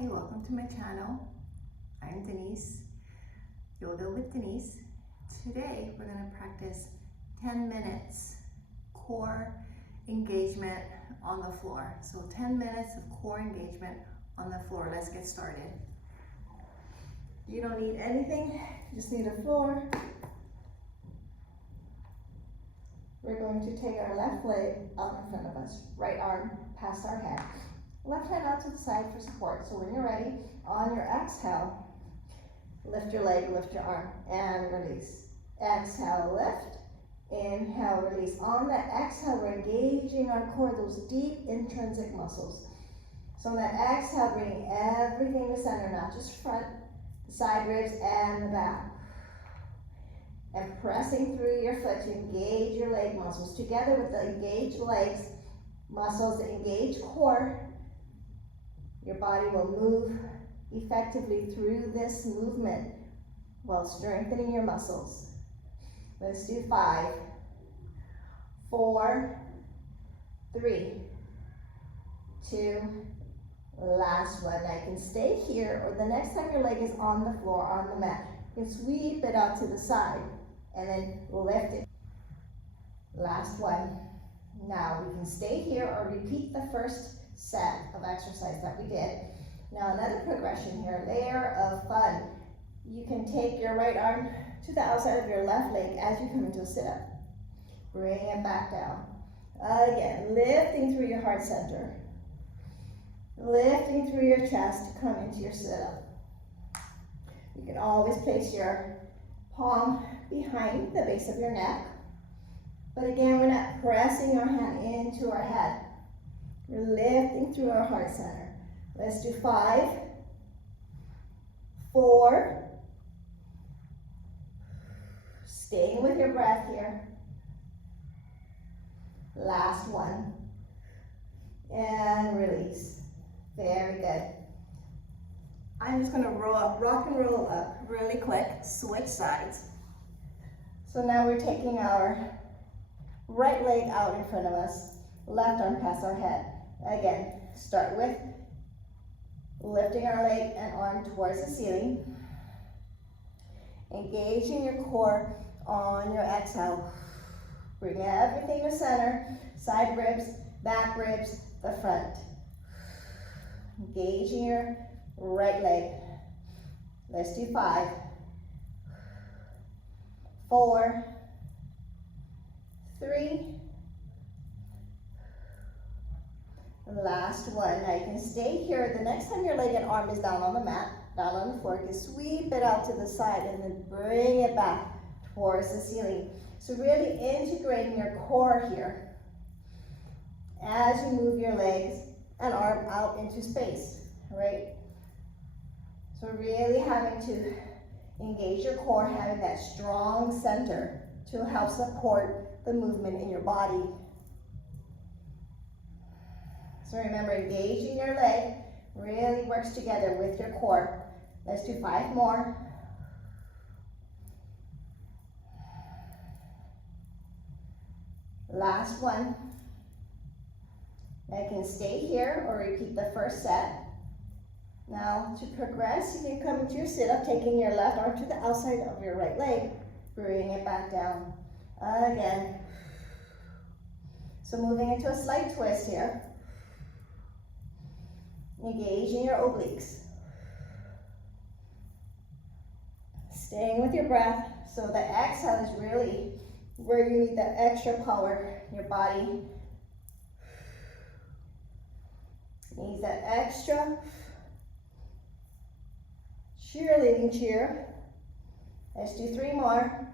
Hi, welcome to my channel. I'm Denise, Yoga with Denise. Today we're going to practice 10 minutes core engagement on the floor. So 10 minutes of core engagement on the floor. Let's get started. You don't need anything, you just need a floor. We're going to take our left leg out in front of us, right arm past our head. Left hand out to the side for support. So when you're ready, on your exhale, lift your leg, lift your arm, and release. Exhale, lift. Inhale, release. On the exhale, we're engaging our core, those deep intrinsic muscles. So on that exhale, bring everything to center, not just front, the side ribs, and the back. And pressing through your foot to engage your leg muscles. Together with the engaged legs, muscles, the engaged core, your body will move effectively through this movement while strengthening your muscles. Let's do 5, 4, 3, 2, last one. Now you can stay here, or the next time your leg is on the floor, on the mat, you can sweep it out to the side and then lift it. Last one. Now we can stay here or repeat the first set of exercise that we did. Now another progression here, layer of fun. You can take your right arm to the outside of your left leg as you come into a sit-up. Bring it back down. Again, lifting through your heart center. Lifting through your chest to come into your sit-up. You can always place your palm behind the base of your neck. But again, we're not pressing our hand into our head. We're lifting through our heart center. Let's do 5, 4, staying with your breath here. Last one. And release. Very good. I'm just going to rock and roll up really quick, switch sides. So now we're taking our right leg out in front of us, left arm past our head. Again, start with lifting our leg and arm towards the ceiling. Engaging your core on your exhale. Bring everything to center, side ribs, back ribs, the front. Engaging your right leg. Let's do 5, 4, 3, last one. Now you can stay here. The next time your leg and arm is down on the mat, down on the floor, you can sweep it out to the side and then bring it back towards the ceiling. So really integrating your core here as you move your legs and arm out into space, right? So really having to engage your core, having that strong center to help support the movement in your body. So remember, engaging your leg really works together with your core. Let's do 5 more. Last one. Now you can stay here or repeat the first set. Now to progress, you can come into your sit-up, taking your left arm to the outside of your right leg. Bring it back down. Again. So moving into a slight twist here. Engaging your obliques. Staying with your breath. So the exhale is really where you need that extra power. Your body needs that extra cheerleading cheer. Let's do 3 more.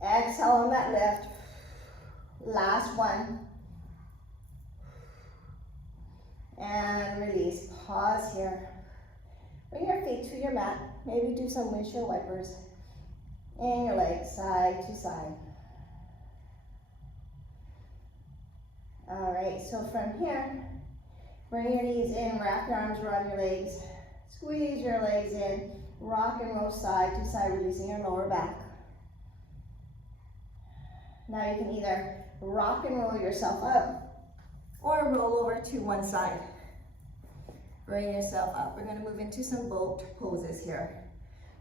Exhale on that lift. Last one. And release. Pause here. Bring your feet to your mat. Maybe do some windshield wipers. And your legs side to side. All right, so from here, bring your knees in, wrap your arms around your legs, squeeze your legs in, rock and roll side to side, releasing your lower back. Now you can either rock and roll yourself up or roll over to one side. Bring yourself up. We're going to move into some boat poses here.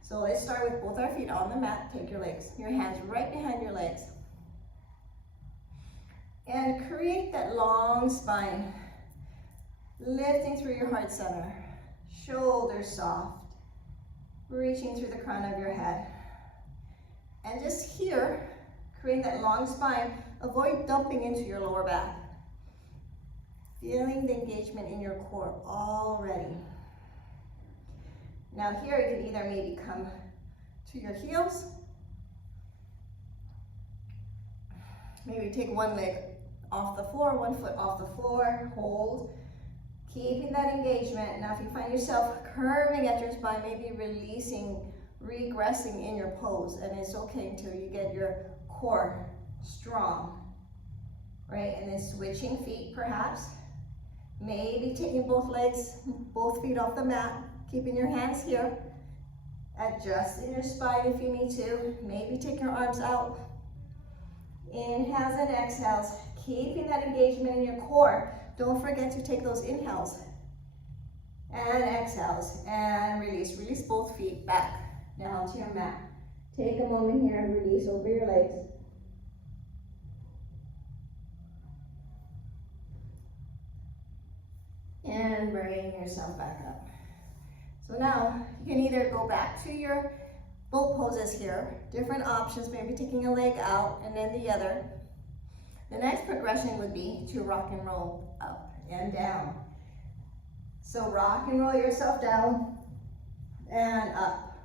So let's start with both our feet on the mat. Take your legs, your hands right behind your legs. And create that long spine, lifting through your heart center. Shoulders soft, reaching through the crown of your head. And just here, create that long spine. Avoid dumping into your lower back. Feeling the engagement in your core already. Now here you can either maybe come to your heels. Maybe take one leg off the floor, one foot off the floor, hold. Keeping that engagement. Now if you find yourself curving at your spine, maybe releasing, regressing in your pose, and it's okay until you get your core strong, right? And then switching feet perhaps. Maybe taking both legs, both feet off the mat, keeping your hands here. Adjusting your spine if you need to. Maybe take your arms out. Inhales and exhales, keeping that engagement in your core. Don't forget to take those inhales and exhales and release. Release both feet back down to your mat. Take a moment here and release over your legs. And bring yourself back up. So now you can either go back to your boat poses here, different options, maybe taking a leg out and then the other. The next progression would be to rock and roll up and down. So rock and roll yourself down and up.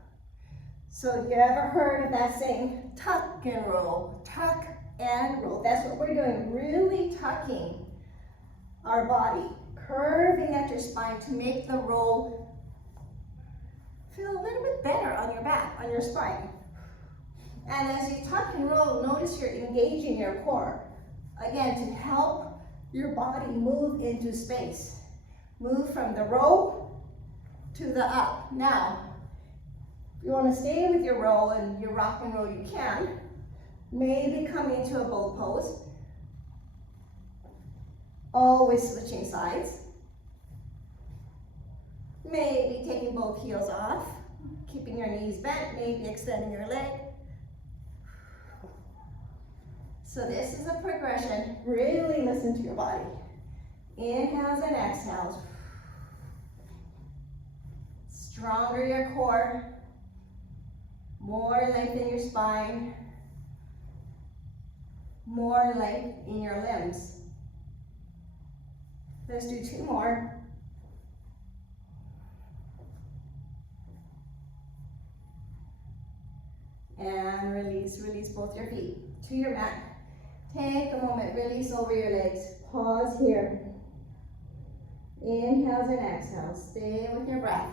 So have you ever heard of that saying, tuck and roll, tuck and roll? That's what we're doing, really tucking our body, curving at your spine to make the roll feel a little bit better on your back, on your spine. And as you tuck and roll, notice you're engaging your core. Again, to help your body move into space. Move from the roll to the up. Now, if you want to stay with your roll and your rock and roll, you can. Maybe come into a boat pose. Always switching sides. Maybe taking both heels off, keeping your knees bent, maybe extending your leg. So this is a progression. Really listen to your body. Inhales and exhales. Stronger your core. More length in your spine. More length in your limbs. Let's do two more. And release, release both your feet to your mat. Take a moment, release over your legs. Pause here. Inhales and exhales. Stay with your breath.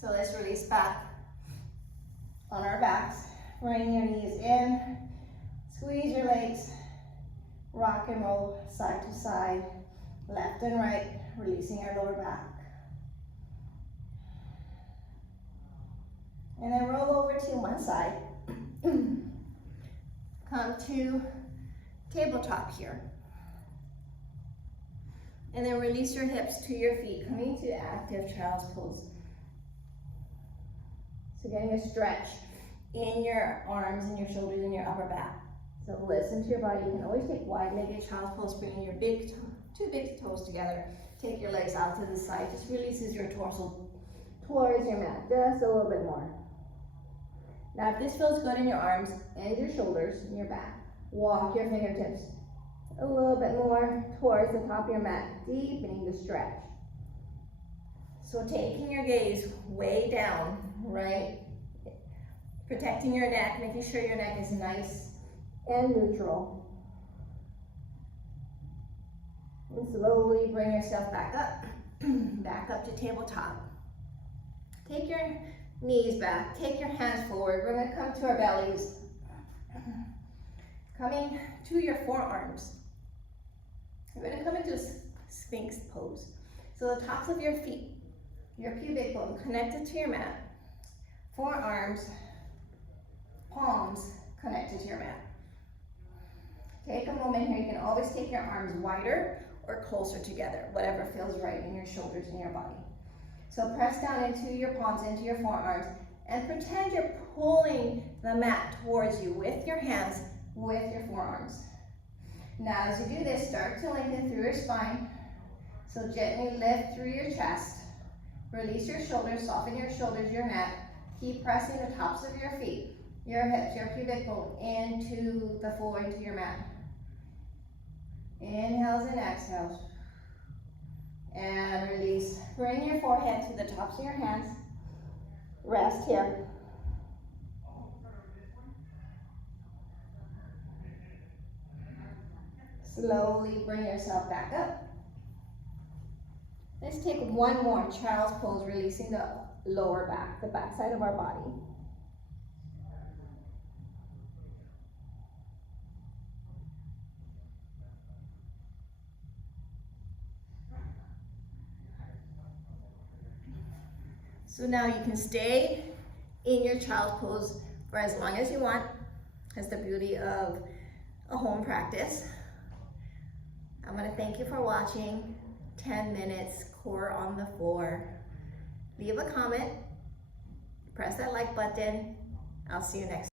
So let's release back on our backs. Bring your knees in. Squeeze your legs. Rock and roll side to side. Left and right, releasing our lower back. And then roll over to one side. Come to tabletop here. And then release your hips to your feet, coming to active child's pose. So getting a stretch in your arms and your shoulders and your upper back. So listen to your body. You can always take wide-legged child's pose, bringing your two big toes together. Take your legs out to the side. Just releases your torso towards your mat, just a little bit more. Now if this feels good in your arms and your shoulders and your back, walk your fingertips a little bit more towards the top of your mat, deepening the stretch. So taking your gaze way down, right? Protecting your neck, making sure your neck is nice and neutral. And slowly bring yourself back up, back up to tabletop. Take your knees back, take your hands forward. We're gonna come to our bellies. Coming to your forearms. We're gonna come into a Sphinx pose. So the tops of your feet, your pubic bone connected to your mat. Forearms, palms connected to your mat. Take a moment here. You can always take your arms wider or closer together, whatever feels right in your shoulders and your body. So press down into your palms, into your forearms, and pretend you're pulling the mat towards you with your hands, with your forearms. Now as you do this, start to lengthen through your spine. So gently lift through your chest. Release your shoulders, soften your shoulders, your neck. Keep pressing the tops of your feet, your hips, your pubic bone into the floor, into your mat. Inhales and exhales. And release. Bring your forehead to the tops of your hands. Rest here. Slowly bring yourself back up. Let's take one more child's pose, releasing the lower back, the back side of our body. So now you can stay in your child's pose for as long as you want. That's the beauty of a home practice. I'm going to thank you for watching. 10 minutes, core on the floor. Leave a comment, press that like button. I'll see you next time.